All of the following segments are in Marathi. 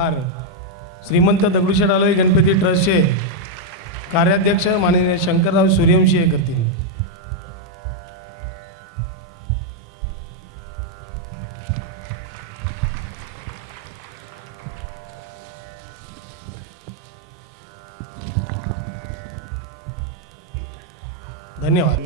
हार श्रीमंत दगडूशेठ हलवाई गणपती ट्रस्टचे कार्याध्यक्ष माननीय शंकरराव सूर्यवंशी हे करतील. धन्यवाद.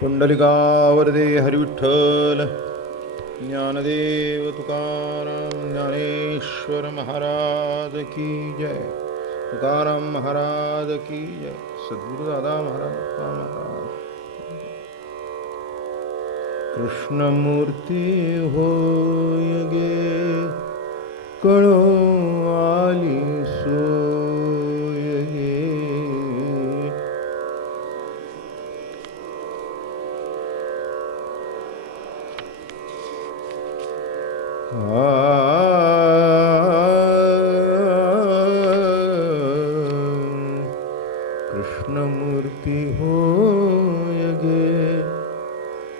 पुंडलिकावरदे हरिविठ्ठल ज्ञानदेव तुकाराम ज्ञानेश्वर महाराज की जय. तुकाराम महाराज की जय. सद्गुरु दादा महाराज. कृष्णमूर्ती होय गे कळो आली सोय गे. कृष्णमूर्ती होय गे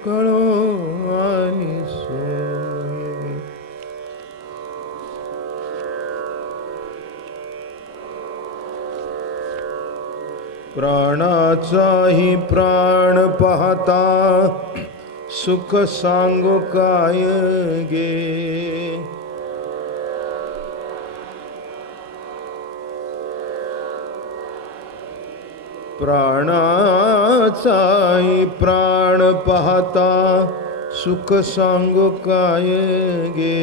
कळो आली सोय गे. प्राणाचाही प्राण पाहता सुख सांगो काय गे. प्राणाचाही प्राण पाहता सुख सांगो काय गे.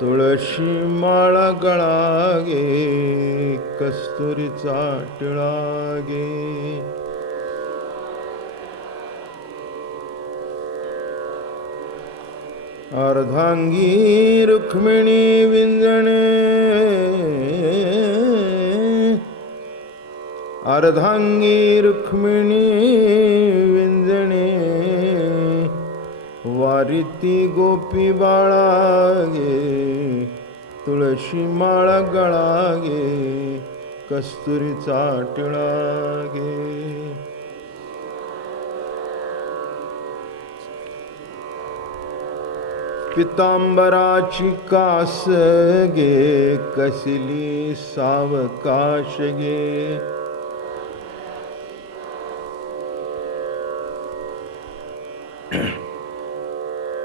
तुळशी माळा गळा गे कस्तुरीचा टिळा गे. अर्धांगी रुक्मिणी विंजणे अर्धांगी रुक्मिणी विंजणे वारीती गोपी बाळा गे. तुळशी माळा गळा गे कस्तुरीचा टिळा गे. पितांबराची कास गे कसली सावकाश गे.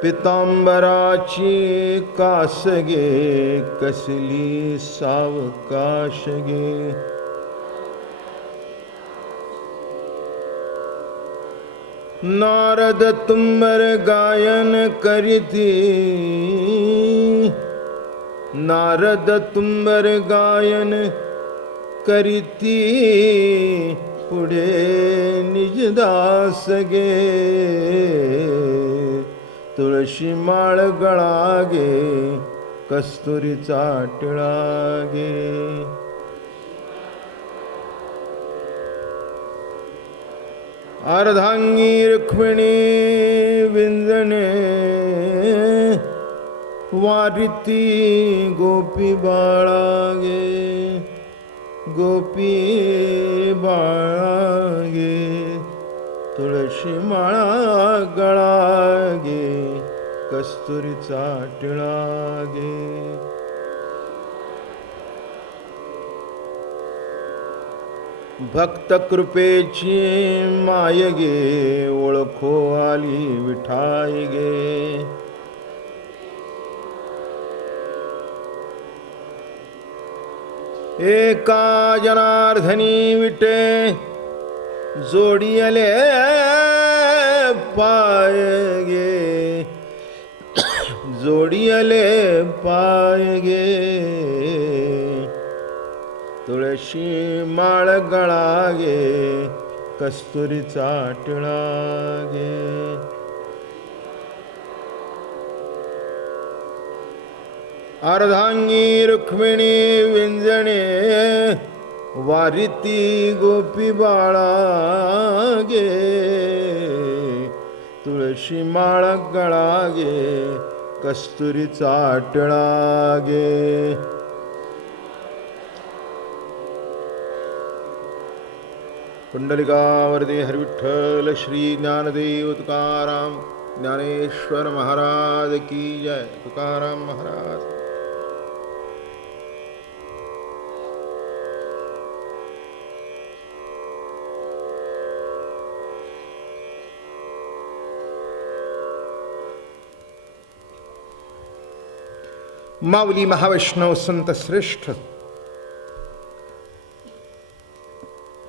पितांबराची कास गे कसली सावकाश गे. नारद तुंबर गायन करीती नारद तुंबर गायन करीती पुढे निजदास गे. तुळशी माळ गळा गे कस्तुरीचा टिळा गे. अर्धांगी रुक्मिणी विंजणे वारीती गोपी बाळा गे. गोपी बाळा गे तुळशी माळा गळा गे कस्तुरीचा टिळा गे. भक्त कृपेची माय गे ओळखो आली विठाई गे. एका जनार्दनी विटे जोडियले पाय गे. जोडियले पाय गे. तुळशी माळ गळा गे कस्तुरीचा टिळा गे. अर्धांगी रुक्मिणी विंजणे वारिती गोपी बाळा गे तुळशी माळ गळा गे कस्तुरीचा टिळा गे. कुंडलिकावरती हरिविठ्ठल श्री ज्ञानदेव तुकाराम ज्ञानेश्वर महाराज की जय. तुकाराम महाराज. माऊली महावैष्णव संत श्रेष्ठ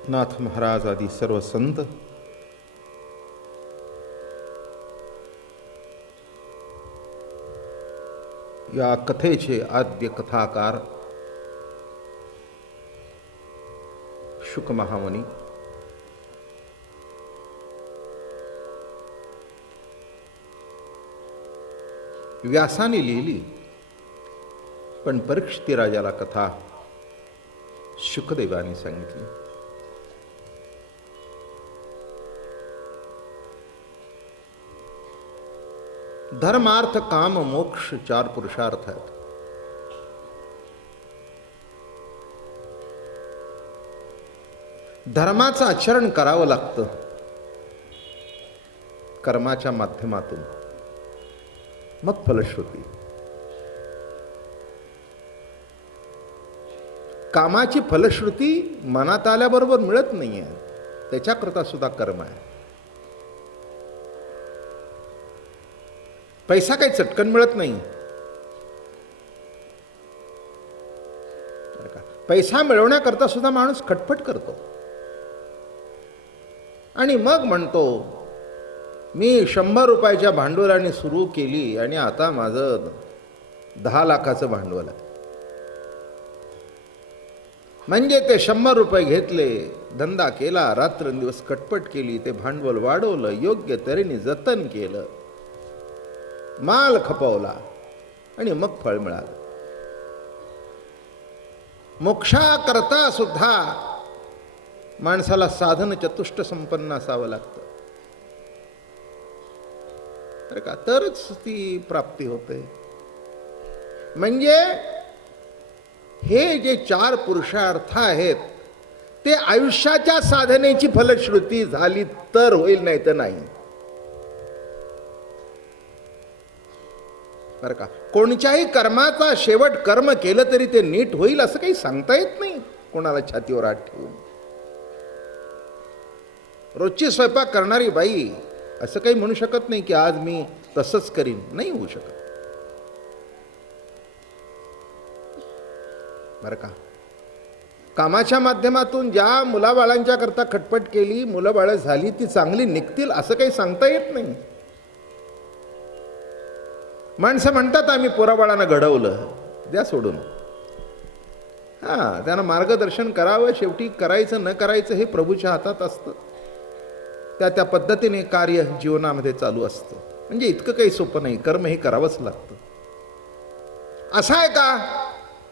नाथ महाराज आदी सर्व संत या कथेचे आद्य कथाकार शुक महामुनी व्यासाने लिहिली, पण परीक्षित राजाला कथा शुकदेवाने सांगितली. धर्मार्थ काम मोक्ष 4 पुरुषार्थ आहेत. धर्माचं आचरण करावं लागतं कर्माच्या माध्यमातून, मग फलश्रुती. कामाची फलश्रुती मनात आल्याबरोबर मिळत नाहीये, त्याच्याकरता सुद्धा कर्म आहे. पैसा काही चटकन मिळत नाही. पैसा मिळवण्याकरता सुद्धा माणूस खटपट करतो आणि मग म्हणतो मी 100 रुपयाच्या भांडवलाने सुरू केली आणि आता माझं 10 लाखाचं भांडवल आहे. म्हणजे ते 100 रुपये घेतले, धंदा केला, रात्रंदिवस कटपट केली, ते भांडवल वाढवलं, योग्य तऱ्हेने जतन केलं, माल खपवला आणि मग फळ मिळालं. मोक्षाकरता सुद्धा माणसाला साधन चतुष्ट संपन्न असावं लागतं, तर का तरच ती प्राप्ती होते. म्हणजे हे जे 4 पुरुषार्थ आहेत ते आयुष्याच्या साधनेची फलश्रुती झाली तर होईल, नाही तर नाही. बरं का, कोणत्याही कर्माचा शेवट कर्म केलं तरी ते नीट होईल असं काही सांगता येत नाही कोणाला छातीवर हात ठेवून. रोजची स्वयंपाक करणारी बाई असं काही म्हणू शकत नाही की आज मी तसंच करीन, नाही होऊ शकत. बरं का, कामाच्या माध्यमातून ज्या मुलाबाळांच्या करता खटपट केली, मुलं-बाळं झाली, ती चांगली निघतील असं काही सांगता येत नाही. माणसं म्हणतात आम्ही पोराबाळांना घडवलं, द्या सोडून. हां, त्यांना मार्गदर्शन करावं, शेवटी करायचं न करायचं हे प्रभूच्या हातात असतं. त्या पद्धतीने कार्य जीवनामध्ये चालू असतं. म्हणजे इतकं काही सोपं नाही, कर्म हे करावंच लागतं. असं आहे का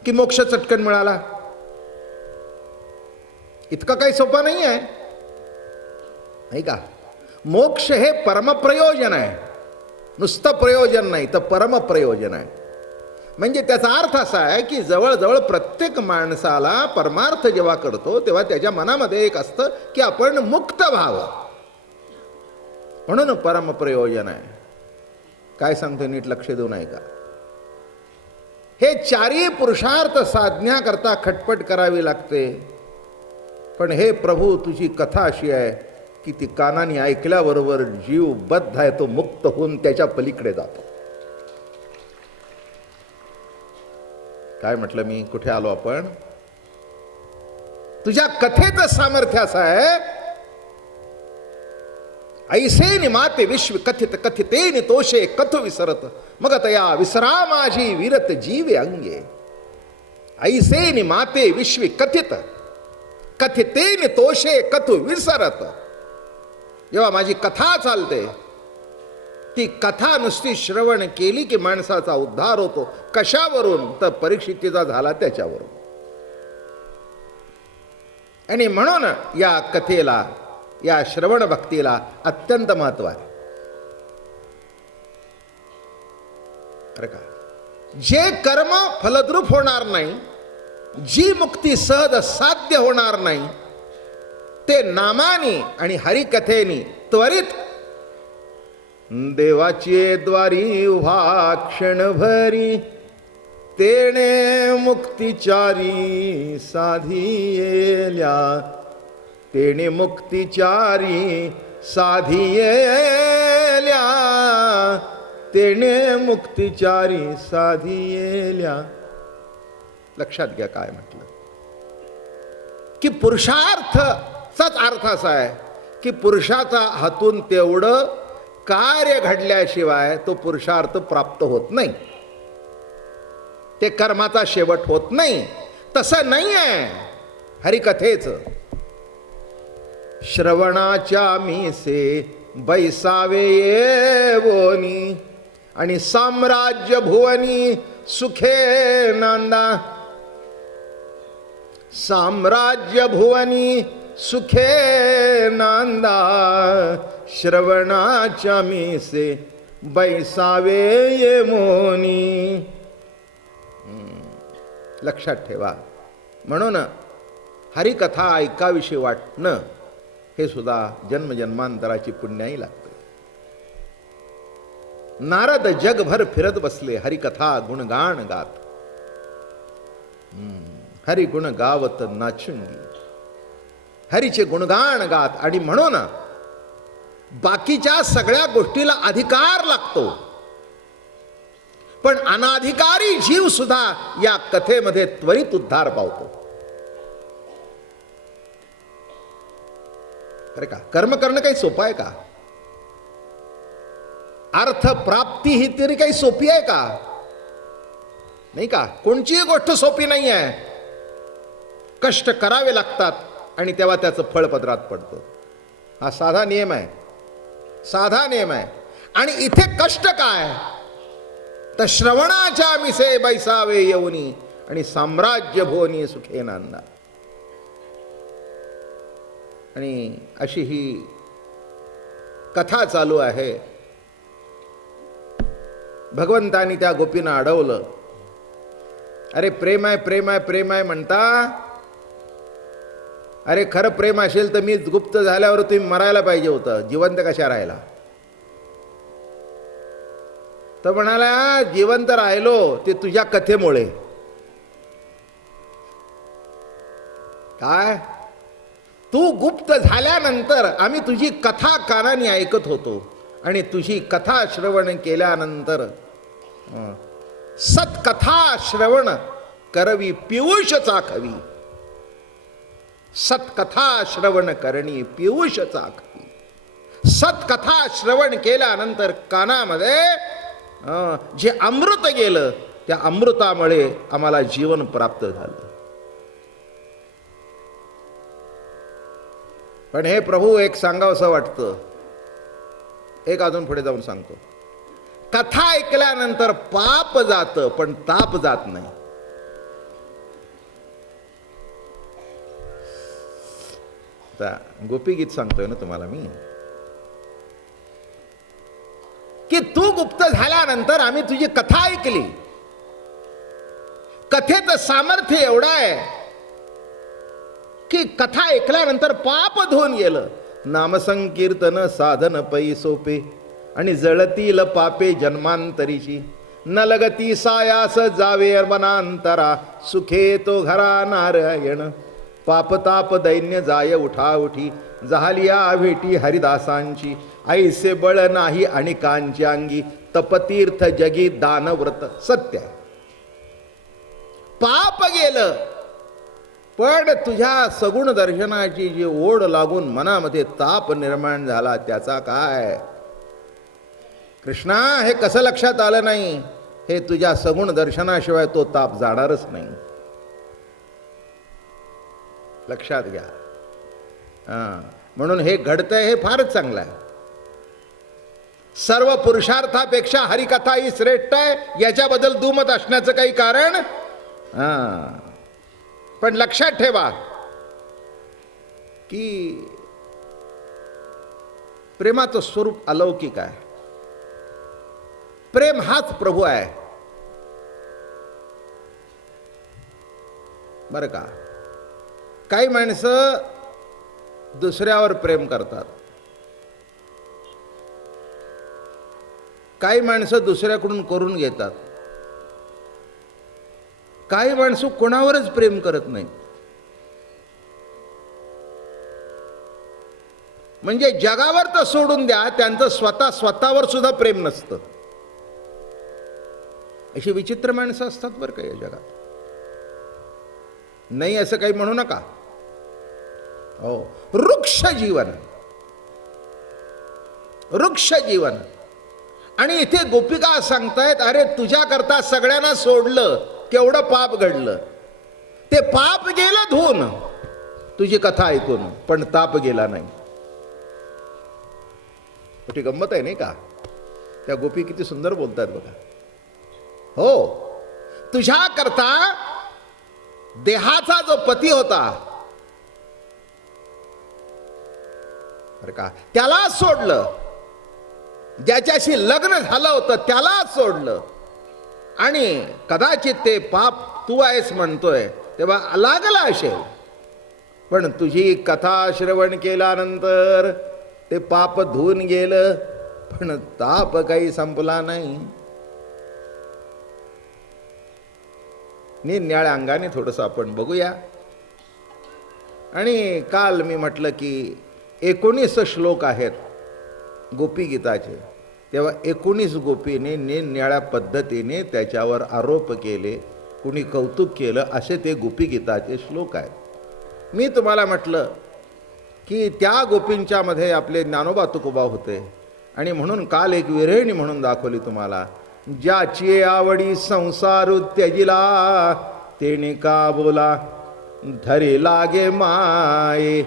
की मोक्ष चटकन मिळाला? इतकं काही सोपं नाही आहे, नाही का. मोक्ष हे परमप्रयोजन आहे, नुसतं प्रयोजन नाही तर परमप्रयोजन आहे. म्हणजे त्याचा अर्थ असा आहे की जवळजवळ प्रत्येक माणसाला परमार्थ जेव्हा करतो तेव्हा त्याच्या मनामध्ये एक असतं की आपण मुक्त व्हावं, म्हणून परमप्रयोजन आहे. काय सांगतो नीट लक्ष देऊ नये का. हे 4ही पुरुषार्थ साधण्याकरता खटपट करावी लागते. पण हे प्रभू, तुझी कथा अशी आहे की ती कानाने ऐकल्याबरोबर जीव बद्ध आहे, तो मुक्त होऊन त्याच्या पलीकडे जातो. काय म्हटलं मी, कुठे आलो आपण? तुझ्या कथेचं सामर्थ्य असं आहे, ऐसे निमाते विश्व कथित कथिते नितोषे कथु विसरत मग तया विसरा माझी विरत जीवे अंगे. ऐसे निमाते विश्व कथित कथिते नितोषे कथु विसरत. जेव्हा माझी कथा चालते ती कथा नुसती श्रवण केली की माणसाचा उद्धार होतो. कशावरून? तर परीक्षितीचा झाला त्याच्यावरून. आणि म्हणून या कथेला, या श्रवण भक्तीला अत्यंत महत्व आहे. अरे का, जे कर्म फलद्रूप होणार नाही, जी मुक्ती सहज साध्य होणार नाही, ते नामानी आणि हरिकथेनी त्वरित देवाची द्वारी उभा क्षणभरी, तेणे मुक्तिचारी साधियेल्या, तेणे मुक्तिचारी साधियेल्या, तेणे मुक्तिचारी साधियेल्या. लक्षात घ्या काय म्हटलं की पुरुषार्थचाच अर्थ असा आहे की पुरुषाचा हातून तेवढं कार्य घडल्याशिवाय तो पुरुषार्थ प्राप्त होत नाही, ते कर्माचा शेवट होत नाही. तसं नाही आहे हरिकथेचं. श्रवणाच्या मीसे बैसावे येवोनी, आणि साम्राज्य भुवनी सुखे नांदा, साम्राज्य भुवनी सुखे नांदा, श्रवणाच्या मीसे बैसावे येमोनी. लक्षात ठेवा. म्हणून हरिकथा ऐकाविषयी वाटणं हे सुद्धा जन्मजन्मांतराची पुण्याई लागते. नारद जगभर फिरत बसले हरिकथा गुणगान गात. हरिगुण गावत नाचुंगी, हरीचे गुणगान गात. आणि म्हणून बाकीच्या सगळ्या गोष्टीला अधिकार लागतो, पण अनाधिकारी जीव सुद्धा या कथेमध्ये त्वरित उद्धार पावतो. अरे का, कर्म करणं काही सोपं आहे का? अर्थ प्राप्ती ही तरी काही सोपी आहे का? नाही का? कोणतीही गोष्ट सोपी नाही आहे. कष्ट करावे लागतात आणि तेव्हा त्याचं फळ पदरात पडतं. हा साधा नियम आहे, साधा नियम आहे. आणि इथे कष्ट काय? तर श्रवणाच्या मिसे बैसावे येऊनी, आणि साम्राज्य भोनी सुखे नांदा. आणि अशी ही कथा चालू आहे. भगवंतानी त्या गोपींना अडवलं. अरे प्रेम आहे, प्रेम आहे, प्रेम आहे म्हणता. अरे खरं प्रेम असेल तर मी गुप्त झाल्यावर तुम्ही मरायला पाहिजे होतं, जिवंत कशा राहिला? तर म्हणाला जिवंत राहिलो ते तुझ्या कथेमुळे. काय? तू गुप्त झाल्यानंतर आम्ही तुझी कथा कानाने ऐकत होतो, आणि तुझी कथा श्रवण केल्यानंतर सत्कथा श्रवण करवी पियुष चाखवी. सत्कथा श्रवण करणी पियुष चाखवी. सत्कथा श्रवण केल्यानंतर कानामध्ये जे अमृत गेलं, त्या अमृतामुळे आम्हाला जीवन प्राप्त झालं. पण हे प्रभू, एक सांगावंसं वाटतं, एक अजून पुढे जाऊन सांगतो. कथा ऐकल्यानंतर पाप जातं पण ताप जात नाही. गोपी गीत सांगतोय ना तुम्हाला मी, की तू गुप्त झाल्यानंतर आम्ही तुझी कथा ऐकली. कथेचं सामर्थ्य एवढं आहे की कथा ऐकल्यानंतर पाप धुवून गेलं. नामसंकीर्तन साधन पै सोपे, आणि जळतील पापे जन्मांतरीची. न लगती सायास जावे वनांतरा, सुखे तो घरा नारायण. पापताप दैन्य जाय उठा उठी, झालिया भेटी हरिदासांची. ऐसे बळ नाही अणिकांची अंगी, तपतीर्थ जगी दानव्रत. सत्य पाप गेलं, पण तुझ्या सगुण दर्शनाची जी ओढ लागून मनामध्ये ताप निर्माण झाला, त्याचा काय? कृष्णा, हे कसं लक्षात आलं नाही? हे तुझ्या सगुण दर्शनाशिवाय तो ताप जाणारच नाही. लक्षात घ्या. म्हणून हे घडतंय हे फारच चांगलं आहे. सर्व पुरुषार्थापेक्षा हरिकथा ही श्रेष्ठ आहे याच्याबद्दल दुमत असण्याचं काही कारण पण लक्षात ठेवा की प्रेमाचं स्वरूप अलौकिक आहे. प्रेम हाच प्रभू आहे बरं का. काही माणसं दुसऱ्यावर प्रेम करतात, काही माणसं दुसऱ्याकडून करून घेतात, काही माणसं कोणावरच प्रेम करत नाही. म्हणजे जगावर तर सोडून द्या, त्यांचं स्वतःवर सुद्धा प्रेम नसतं. अशी विचित्र माणसं असतात बरं का या जगात. नाही असं काही म्हणू नका. हो, वृक्ष जीवन, वृक्ष जीवन. आणि इथे गोपिका सांगतायत, अरे तुझ्या करता सगळ्यांना सोडलं, केवढं पाप घडलं. ते पाप गेलं धुवून तुझी कथा ऐकून, पण ताप गेला नाही. मोठी गंमत आहे नाही का. त्या गोपी किती सुंदर बोलतात बघा. हो, तुझ्या करता देहाचा जो पती होता बरं का, त्याला सोडलं. ज्याच्याशी लग्न झालं होतं त्याला सोडलं. आणि कदाचित ते पाप तू आहेस म्हणतोय तेव्हा लागला असेल, पण तुझी कथा श्रवण केल्यानंतर ते पाप धुवून गेलं, पण ताप काही संपला नाही. निरनिळ्या अंगाने थोडंसं आपण बघूया. आणि काल मी म्हटलं की 19 श्लोक आहेत गोपी गीताचे, तेव्हा 19 गोपीने निरनिळ्या पद्धतीने त्याच्यावर आरोप केले, कुणी कौतुक केलं, असे ते गोपी गीताचे श्लोक आहेत. मी तुम्हाला म्हटलं की त्या गोपींच्या मध्ये आपले ज्ञानोबा तुकोबा होते. आणि म्हणून काल एक विरहिणी म्हणून दाखवली तुम्हाला. ज्याची आवडी संसार त्यजिला, तेने का बोला धरी लागे माये.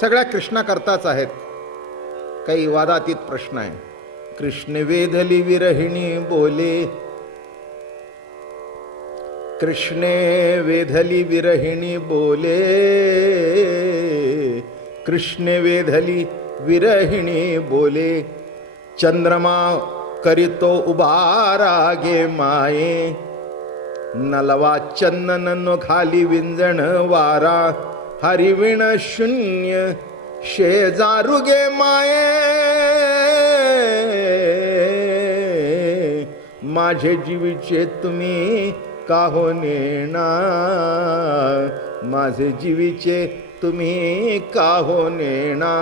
सगळ्या कृष्णा करताच आहेत. काही वादातीत प्रश्न आहे. कृष्ण वेधली विरहिणी बोले, कृष्ण वेधली विरहिणी बोले, कृष्ण वेधली विरहिणी बोले. चंद्रमा करीतो उभारा गे माये, नलवा चंदन नो खाली विंजण वारा. हरिविण शून्य शेजारू गे माये, माझे जीवीचे तुम्ही काहो नेणा, माझे जीवीचे तुम्ही काहो नेणा.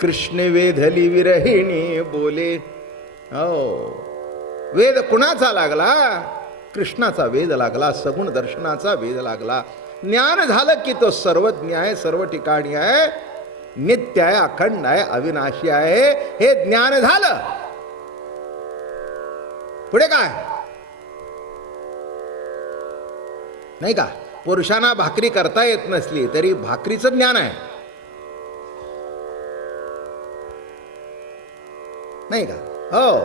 कृष्ण वेधली विरहिणी बोले. हो, वेद कुणाचा लागला? कृष्णाचा वेद लागला, सगुण दर्शनाचा वेद लागला. ज्ञान झालं की तो सर्वज्ञ आहे, सर्व ठिकाणी आहे, नित्य आहे, अखंड आहे, अविनाशी आहे. हे ज्ञान झालं. पुढे काय नाही का. पुरुषांना भाकरी करता येत नसली तरी भाकरीचं ज्ञान आहे नाही का. हो,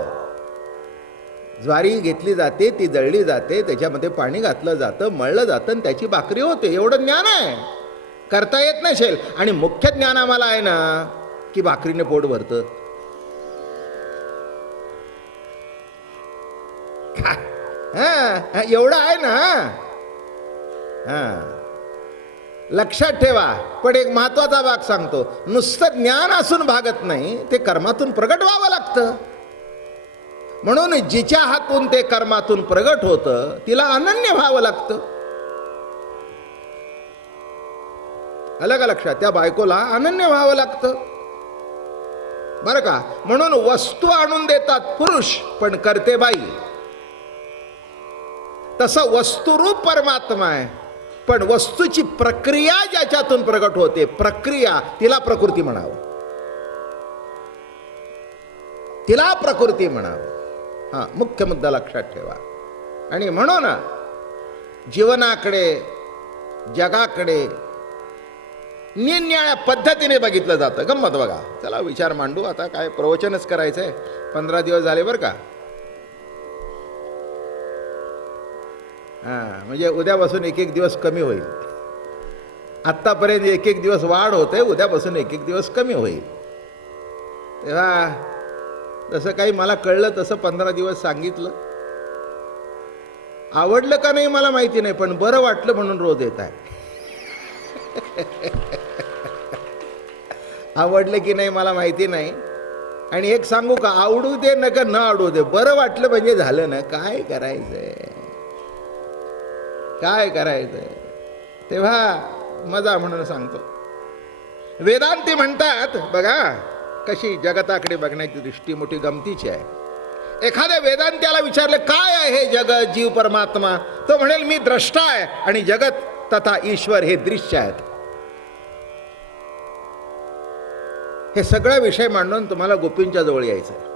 ज्वारी घेतली जाते, ती दळली जाते, त्याच्यामध्ये पाणी घातलं जातं, मळलं जातं आणि त्याची भाकरी होते. एवढं ज्ञान आहे. करता येत नसेल. आणि मुख्य ज्ञान आम्हाला आहे ना की भाकरीने पोट भरतं. एवढं आहे ना. लक्षात ठेवा. पण एक महत्वाचा भाग सांगतो. नुसतं ज्ञान असून भागत नाही, ते कर्मातून प्रगट व्हावं लागतं. म्हणून जिच्या हातून ते कर्मातून प्रगट होतं तिला अनन्य व्हावं लागतं. आलं का लक्षात. त्या बायकोला अनन्य व्हावं लागतं बरं का. म्हणून वस्तू आणून देतात पुरुष, पण करते बाई. तसं वस्तुरूप परमात्मा आहे, पण वस्तूची प्रक्रिया ज्याच्यातून प्रगट होते, प्रक्रिया, तिला प्रकृती म्हणावं. तिला प्रकृती म्हणावं. हा मुख्य मुद्दा लक्षात ठेवा. आणि म्हणून जीवनाकडे, जगाकडे निरनिराळ्या पद्धतीने बघितलं जातं. गंमत बघा. चला विचार मांडू. आता काय प्रवचनच करायचं आहे. 15 दिवस झाले बरं का. हां, म्हणजे उद्यापासून एक एक दिवस कमी होईल. आत्तापर्यंत एक एक दिवस वाढ होते, उद्यापासून एक एक दिवस कमी होईल. तेव्हा जसं काही मला कळलं तसं 15 दिवस सांगितलं. आवडलं का नाही मला माहिती नाही, पण बरं वाटलं म्हणून रोज येत आहे. आवडलं की नाही मला माहिती नाही. आणि एक सांगू का, आवडू दे नका न आवडू दे, बरं वाटलं म्हणजे झालं ना. काय करायचंय, काय करायचंय. तेव्हा मजा म्हणून सांगतो. वेदांती म्हणतात बघा, कशी जगताकडे बघण्याची दृष्टी मोठी गमतीची आहे. एखाद्या वेदांत्याला विचारलं काय आहे हे जगत, जीव, परमात्मा, तो म्हणेल मी द्रष्टा आहे आणि जगत तथा ईश्वर हे दृश्य आहेत. हे सगळं विषय मांडून तुम्हाला गोपींच्या जवळ यायचं आहे.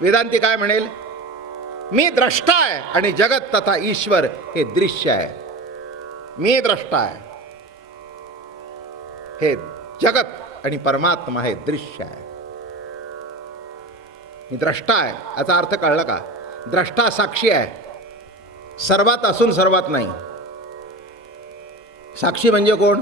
वेदांती काय म्हणेल, मी द्रष्टा आहे आणि जगत तथा ईश्वर हे दृश्य आहे. मी द्रष्टा आहे, हे जगत आणि परमात्मा हे दृश्य आहे. मी द्रष्टा आहे याचा अर्थ कळला का. द्रष्टा साक्षी आहे, सर्वात असून सर्वात नाही. साक्षी म्हणजे कोण.